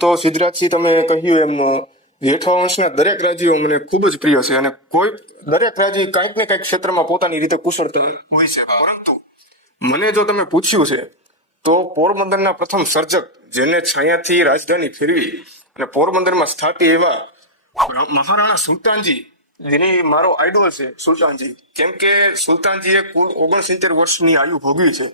તો સિદ્ધરાજસિંહ તમે કહ્યું એમ જેઠવા વંશના દરેક રાજ્યો મને ખૂબ જ પ્રિય છે અને કોઈ દરેક રાજ્ય કંઈક ને કંઈક ક્ષેત્રમાં પોતાની રીતે કુશળતા હોય છે. પરંતુ મને જો તમે પૂછ્યું છે, તો પોરબંદરના પ્રથમ સર્જક જેને છાયાથી રાજધાની ફેરવી અને પોરબંદરમાં સ્થાપી એવા મહારાણા સુલતાનજી, જેની મારો આઈડોલ છે સુલતાનજી. કેમ કે સુલતાનજીએ કુલ ઓગણસિત્તેર વર્ષની આયુ ભોગવી છે.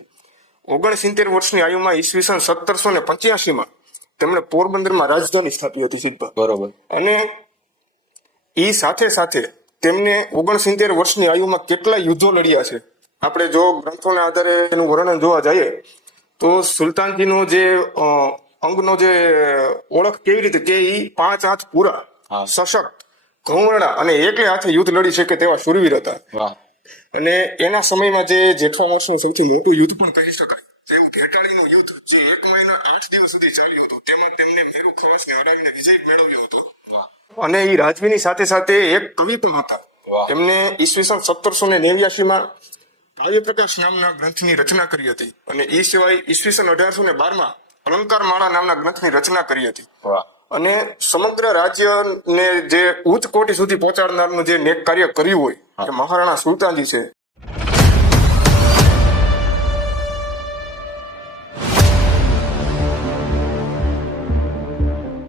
ઓગણસિત્તેર વર્ષની આયુમાં ઈસવીસન સત્તરસો ને પંચ્યાસીમાં તેમણે પોરબંદરમાં રાજધાની સ્થાપી હતી સિદ્ધભા બરોબર. અને એ સાથે સાથે તેમને ઓગણસિત્તેર વર્ષની આયુમાં કેટલા યુદ્ધો લડ્યા છે? આપણે જો ગ્રંથોના આધારે એનું વર્ણન જોવા જઈએ તો સુલતાનજીનો જે અંગનો જે ઓળખ કેવી રીતે કે એ પાંચ હાથ પૂરા. સશક્ત ઘઉંરણા અને એકલે હાથે યુદ્ધ લડી શકે તેવા શુરવીર હતા. અને એના સમયમાં જે જેઠવા વર્ષનું સૌથી મોટું યુદ્ધ પણ કહી શકાય. જેવું ભેટાળીનું યુદ્ધ જે એક મહિના આઠ દિવસ સુધી ચાલ્યું હતું તેમાં તેમને મેરુ ખવાસને હરાવીને વિજય મેળવ્યો હતો. અને એ રાજવીની સાથે સાથે એક કવિ પણ હતા. એમને ઈસવીસન સત્તરસો ને નેવ્યાસીમાં કાવ્યપ્રકાશ નામના ગ્રંથની રચના કરી હતી અને એ સિવાય ઈસવીસન અઢારસો ને બારમાં અલંકાર માળા નામના ગ્રંથની રચના કરી હતી. અને સમગ્ર રાજ્યને જે ઉચ્ચ કોટી સુધી પહોંચાડનારનું જે નેક કાર્ય કર્યું હોય કે મહારાણા સુલતાનજી છે